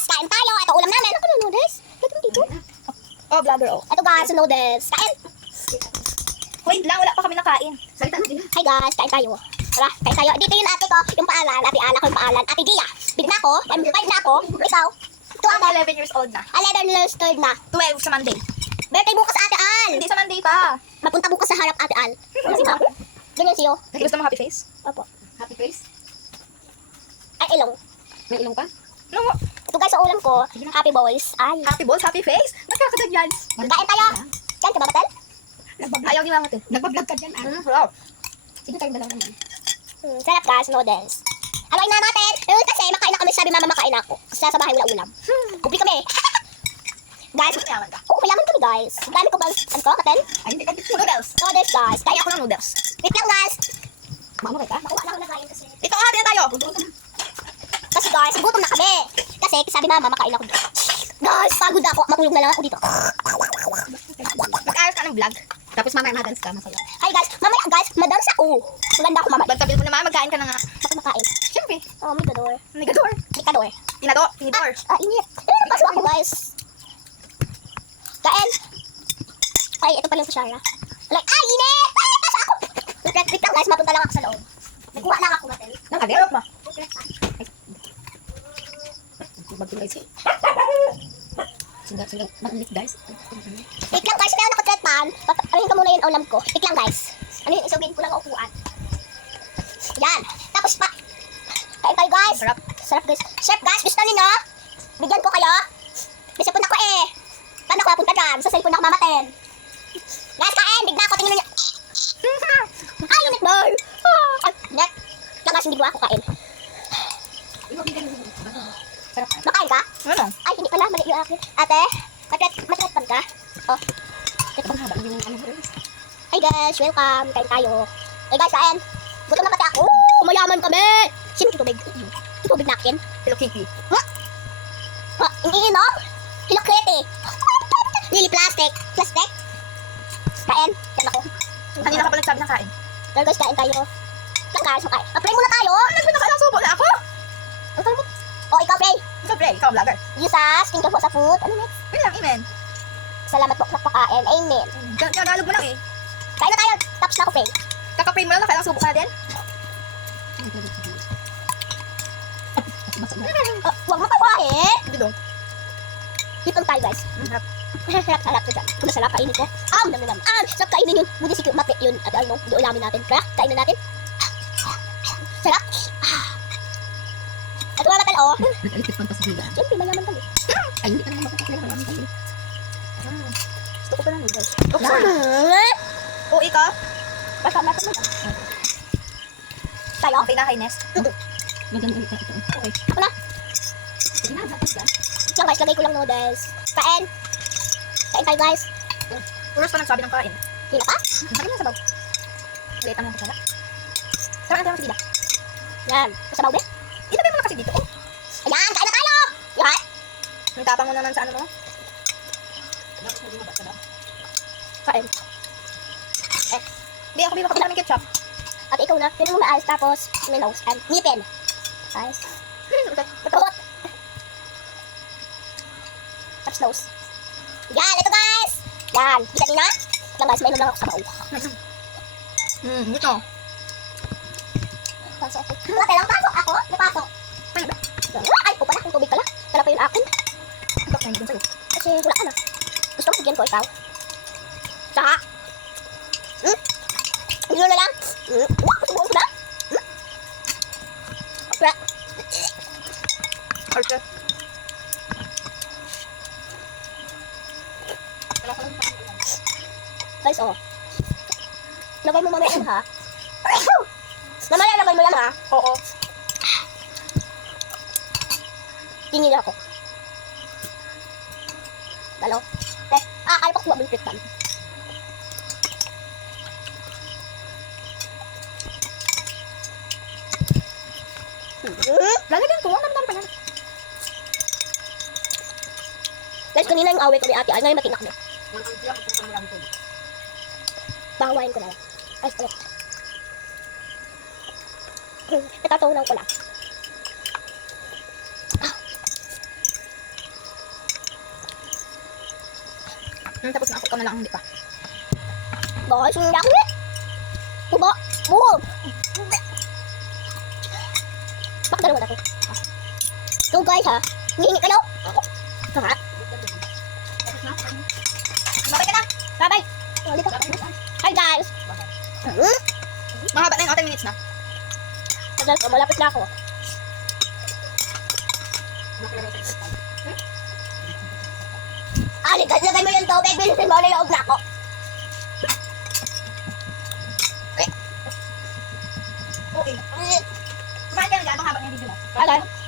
guys, kain tayo. Ito ulam namin. Ano noodles? Lagyan dito. Oh, vlogger, oh. Ito guys, noodles. Kain. Wait lang, wala pa kami nakain. Hi guys, kain tayo. Tara, kain tayo. Dito yung ate ko, yung paalan. Ate Ala ko yung paalan. Ate Gia. Big na ako. I'm 5 na ako. Ikaw. Ito Ako ate. 11 years old na. 11 years old na. 12 sa Monday. Birthday bukas ate Al. Hindi sa Monday pa. Mapunta bukas sa harap ate Al. Kasi ba? Ganyan siyo. Gusto mo happy face? Opo. Happy face? Ay, ilong. May ilong pa? No. Ito guys, sa ulam ko. Happy boys. Ay. Happy balls, happy face? Nakakadag yan. Kain tayo. Kain ka ba, Batel? Ayaw ni Mama Te. Nagbablog ka dyan, ah. Wow. Sige tayong dalawa naman. Sarap guys, noodles. Haluin na natin. Kasi makain na kami. Sabi mama makain na ako. Kasi sa bahay wala ulam. Kubli kami. Guys, Mayaman ka. mayaman kami guys. Ang dami ko ba? Ano ko, Katel? Ay, hindi ka dito. Noodles. Noodles guys. Kaya ako ng noodles. Wait lang guys. Mamuray ka? Makuha lang ako nakain kasi. Ito, ate na tayo. Kasi guys, gutom na kami. Kasi sabi mama makain ako. Guys, pagod ako. Matulog na lang ako dito. Mag-ayos ka ng vlog. Tapos mamaya madance ka, masaya. Hi guys, mamaya guys, madance ako. Maganda ako mama. Pagtabil mo naman, magkain ka na nga. Ako makain. Siyempre. Oh, may kador. Nigador. May kador. Tinidor. Init. Pasok ako guys. Kain. Ay, ito pala yung kusyara. Like, init! Ay, pasok ako! Wait lang guys, mapunta lang ako sa loob. Nagkuha lang ako natin. Nang agad mo. Magpilay siya. Sila, mag-ulit guys. Wait lang guys, meron ako treatment. Patayin ko muna yung ulam ko. Wait lang guys. Ano yun, isugin ko lang ang upuan. Yan. Tapos pa. Kain tayo guys. Sarap. Sarap guys. Chef guys, gusto ninyo? Bigyan ko kayo. May cellphone ako eh. Paano ko napunta dyan? Sa cellphone ako mamaten. Guys, kain. Bigla ako. Tingnan nyo. Ay, init boy. Ay, net. Lang guys, hindi ko ako kain. Sarap. Makain ka? Ano? Ay, hindi pala. Mali yung akin. Ate, matreatment ka? Oh. Ito pang haba yung ano. Hi guys, welcome. Kain tayo. Hey guys, kain. Gutom na pati ako. Mayaman kami. Sino yung tubig? Tubig na akin. Hello, Kiki. Iniinom? Hello Kitty. Lily plastic. Plastic? Kain. Kain ako. Kanina ka pa nagsabi ng kain. Pero guys, kain tayo. Kain guys, kain. Pray muna tayo. Nagpunta subo na ako. Ang sarap mo. Oh, ikaw pray. Ikaw, Bray. Ikaw, vlogger. Jesus, thank you po sa food. Ano next? Yun lang, amen. Salamat po sa pagkain. Amen. Gagalog mo lang eh. Kain na tayo. Tapos na ako pray. Kakapray mo lang, kailangan subo ka na din. Huwag matawain. Hindi dong. Dito tayo guys. Harap. Sarap ko dyan. Kung masarap, kainin ko. Sarap kainin yun. Buti si mati yun. At ano, yung ulamin natin. Kaya, kainin natin. Sarap. Ito mga matal, oh. Nag-alipit pa sa sila. Siyempre, mayaman kami. Ay, hindi ka naman makakakilala. Maraming kayo. Gusto ko pa ng noodles. Oh, O, ikaw? basta mo. Tayo? Okay na, Ines. Maganda ulit ito. Okay. Ako na. Sige na, tapos ka. Yan guys, lagay ko lang noodles. Kain. Kain tayo guys. Puros pa nagsabi ng kain. Hila ka? Sabi mo sabaw. Ulit ang mga kasala. Sarang tayo sa Yan. Masabaw din. Ilagay mo na kasi dito. Oh. Ayan, kain na tayo! Yan. Ang tapang mo naman sa ano mo. Kain. Hindi, ako bibaka namin ketchup. At ikaw na. Pinin mo maayos tapos may nose and ngipin. Ayos. Pagkawat. Tapos nose. Yan, ito guys! Yan. Kita nyo na? Yan guys, mainom lang ako sa baw. Ito. Pasok ako. Wala lang, pasok ako. Napasok. Ay, ba? Ay, po pala. Yung tubig pala. Pala pa yung akin. Ito, kain din sa'yo. Kasi wala ka na. Gusto mo bigyan ko ikaw? Saka? Hindi na lang. Subukan ko na. Okay. Okay. Guys, oh. Lagay mo mamaya yan, ha? Mamaya lagay mo yan, ha? Oo. Tingin ako. Dalo. Kaya pa kuha mo yung treatment. Lalagyan ko. Ang damdam pa yan. Guys, kanina yung away ko ni ate. Ay, ngayon matina kami. Bahawain ko na lang. Ay, ulit. Natatawanan ko lang. Tapos na ako, ikaw na lang, hindi pa. Guys, hindi ako eh. Bubo. Bubo. Bakit dalawa na to? So guys ha, hihingi kayo. Ito ha. Babay ka na! Babay! Hi guys. Mahaba na yun, 10 minutes na. Malapit na ako. Ali, lagay mo yung tubig, bilisin mo na yung na ako. Okay. Kumain ka na dyan, mahaba na yung video mo. Okay.